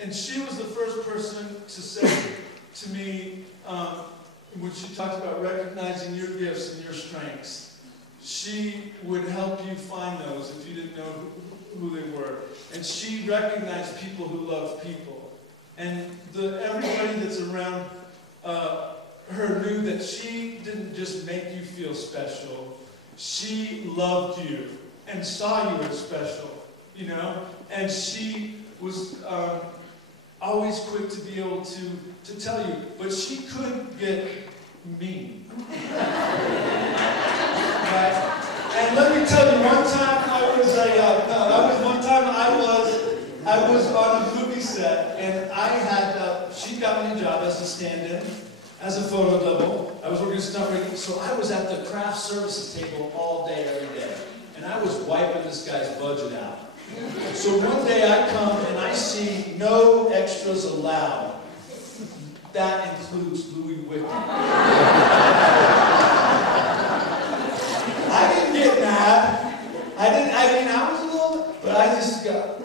And she was the first person to say to me, when she talked about recognizing your gifts and your strengths, she would help you find those if you didn't know who they were. And she recognized people who love people. And everybody that's around her knew that she didn't just make you feel special. She loved you and saw you as special, you know? And she was always quick to be able to tell you, but she couldn't get mean. Right? And let me tell you, one time I was on a movie set, and I had, she got me a job as a stand-in, as a photo double. I was working stunt rigging, so I was at the craft services table all day, every day. And I was wiping this guy's budget out. So one day I come and I see no extras allowed. That includes Louis Whitney. I didn't get mad. I was a little, but I just got,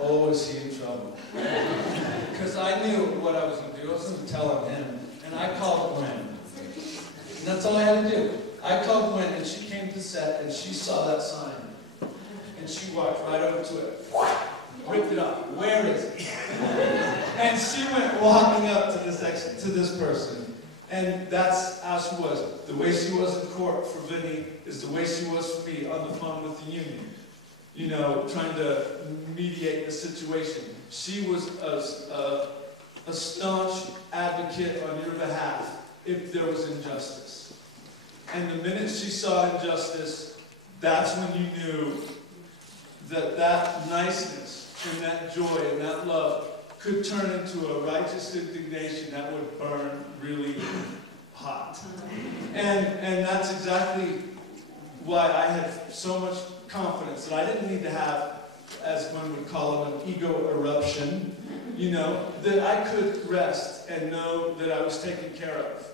oh, is he in trouble? Because I knew what I was going to do. I was going to tell him. And I called Gwyn. And that's all I had to do. I called Gwyn, and she came to set, and she saw that sign. And she walked right over to it, ripped it up. Where is it? And she went walking up to this person. And that's how she was. The way she was in court for Vinny is the way she was for me on the phone with the union. You know, trying to mediate the situation. She was a staunch advocate on your behalf if there was injustice. And the minute she saw injustice, that's when you knew that niceness and that joy and that love could turn into a righteous indignation that would burn really hot. And that's exactly why I had so much confidence that I didn't need to have, as one would call it, an ego eruption, you know, that I could rest and know that I was taken care of.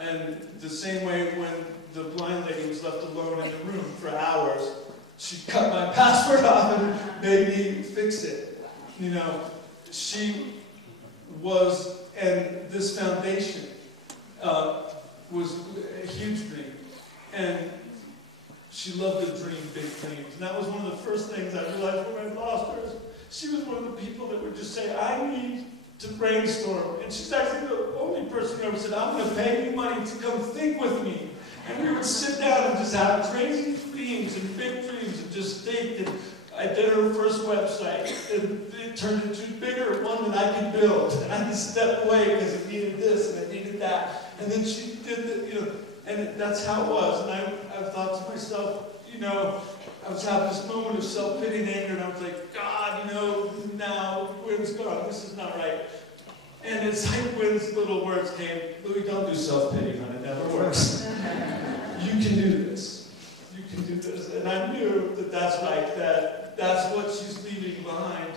And the same way when the blind lady was left alone in the room for hours, she cut my password off and made me fix it. You know, she was, and this foundation was a huge dream. And she loved to dream big dreams. And that was one of the first things I realized when I lost her. She was one of the people that would just say, I need to brainstorm. And she's actually the only person who ever said, I'm going to pay you money to come think with me. And we would sit down and just have crazy dreams and big dreams and just think. And I did her first website, and it turned into a bigger one than I could build. And I could step away because it needed this and it needed that. And then she did the, you know, and that's how it was. And I thought to myself, you know, I was having this moment of self-pity and anger, and I was like, God, you know, now Gwyn's gone. This is not right. And it's like Gwyn's little words came, Louis, don't do self-pity, hon. It never works. You can do this. You can do this. And I knew that that's right, that that's what she's leaving behind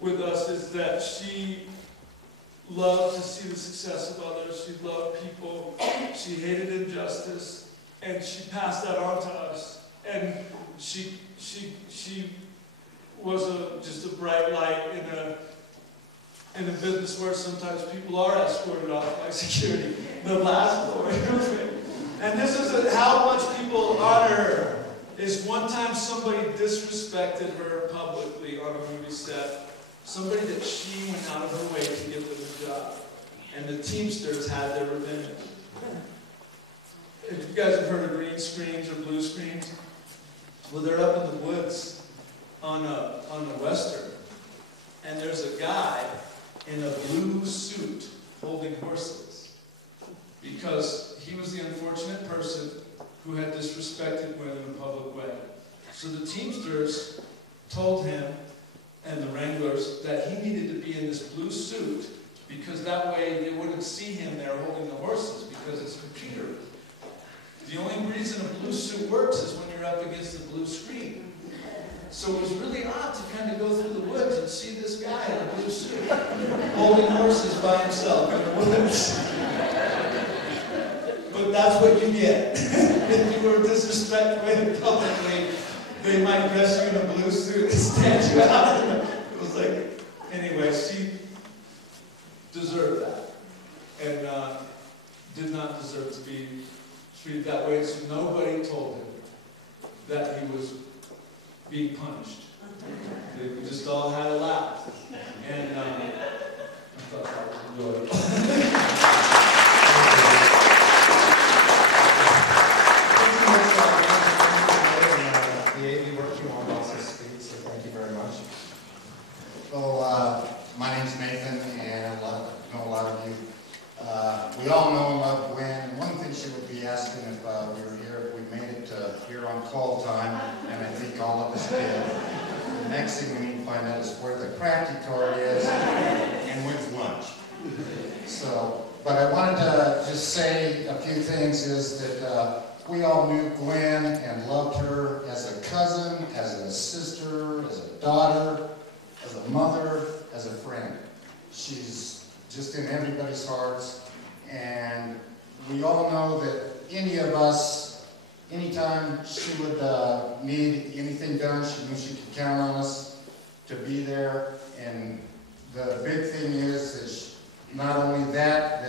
with us, is that she loved to see the success of others. She loved people. She hated injustice. And she passed that on to us. And she was just a bright light in a business where sometimes people are escorted off by security. The last floor. And this is how much people honor her. Is one time somebody disrespected her publicly on a movie set. Somebody that she went out of her way to get them a job. And the Teamsters had their revenge. If you guys have heard of green screens or blue screens, well, they're up in the woods on the western. And there's a guy in a blue suit holding horses. Because he was the unfortunate person who had disrespected women in a public way. So the Teamsters told him, and the Wranglers, that he needed to be in this blue suit because that way they wouldn't see him there holding the horses because it's computer. The only reason a blue suit works is when you're up against the blue screen. So it was really odd to kind of go through the woods and see this guy in a blue suit holding horses by himself in the woods. But that's what you get. If you were disrespected publicly, they might dress you in a blue suit and stand you out. It was like, anyway, grace, nobody told him that he was being punished. We just all had a laugh. And I thought that was enjoyable. The AV working on also speaks, so thank you very much. Well, my name's Nathan, and I know a lot of you. We all know and love Gwyn. One thing she would be asking if we were here, if we made it here on call time, and I think all of us did. The next thing we need to find out is where the crafty card is and when's lunch. So, but I wanted to just say a few things is that we all knew Gwyn and loved her as a cousin, as a sister, as a daughter, as a mother, as a friend. She's just in everybody's hearts, and we all know that any of us, anytime she would need anything done, she knew she could count on us to be there. And the big thing is not only that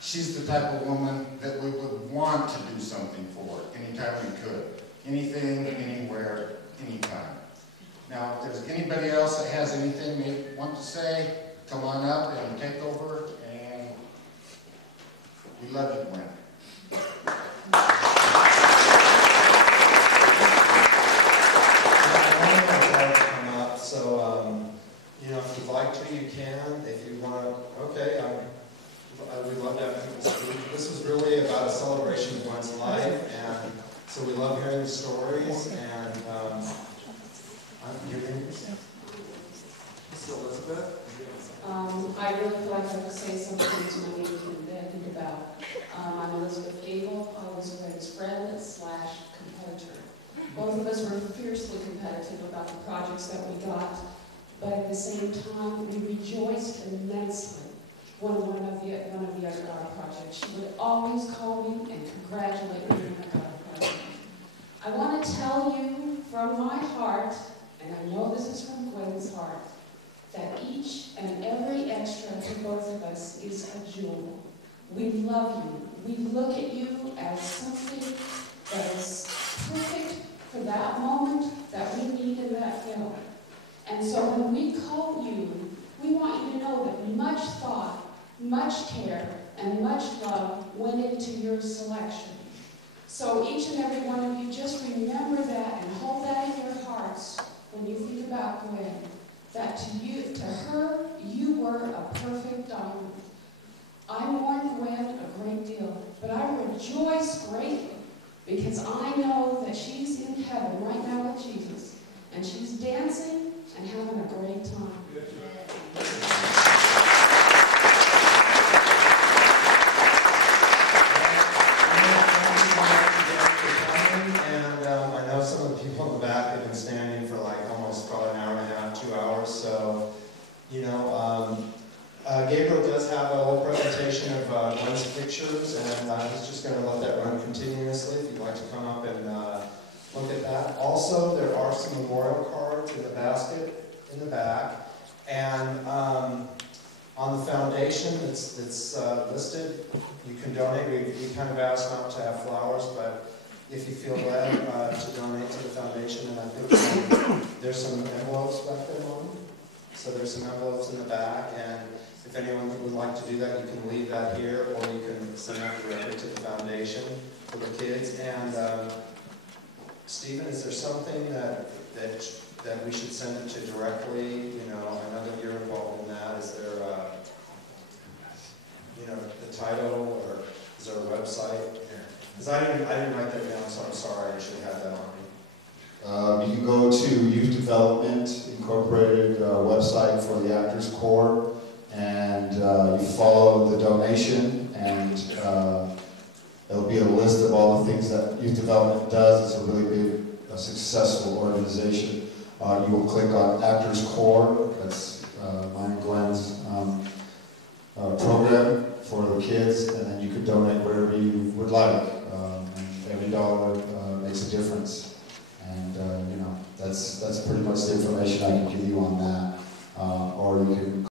she's the type of woman that we would want to do something for anytime we could. Anything, anywhere, anytime. Now, if there's anybody else that has anything they want to say, come on up and take over, and we love you, Gwyn. Come up, so you know, if you'd like to, you can. If you want to, okay. We'd love to have people speak. This was really about a celebration of one's life, and so we love hearing the stories. And your name is Elizabeth. I really feel like I have to say something to my name to think about. I'm Elizabeth Gable. I was Gwyn's friend / competitor. Both of us were fiercely competitive about the projects that we got, but at the same time, we rejoiced immensely when one of the other got a project. She would always call me and congratulate me when I got a project. I want to tell you from my heart, and I know this is from Gwyn's heart, that each and every extra to both of us is a jewel. We love you. We look at you as something that is perfect for that moment that we need in that film. And so when we call you, we want you to know that much thought, much care, and much love went into your selection. So each and every one of you, just remember that and hold that in your hearts when you think about Gwyn. That to her, you were a perfect diamond. I mourn Gwyn a great deal, but I rejoice greatly because I know that she's in heaven right now with Jesus, and she's dancing and having a great time. I know some of the people in the back have been standing for like almost probably an hour and a half, 2 hours. So, you know, Gabriel does have a whole presentation of Gwyn's pictures, and he's just going to let that run continuously if you'd like to come up and look at that. Also, there are some memorial cards in the basket in the back, and on the foundation that's listed, you can donate. We kind of asked not to have flowers, but if you feel led to donate to the foundation, and I think there's some envelopes back there, Mom. So there's some envelopes in the back, and if anyone would like to do that, you can leave that here, or you can send that directly to the foundation for the kids. And Stephen, is there something that we should send it to directly? You know, I know that you're involved in that. Is there, you know, the title, or is there a website? Because I didn't write that down, so I'm sorry. I should have that on me. You can go to Youth Development Incorporated website for the Actors Corps, and you follow the donation, and there'll be a list of all the things that Youth Development does. It's a really big, successful organization. You will click on Actors Corps. That's mine and Gwyn's program for the kids, and then you could donate whatever you would like. And every dollar makes a difference. And you know, that's pretty much the information I can give you on that. Or you can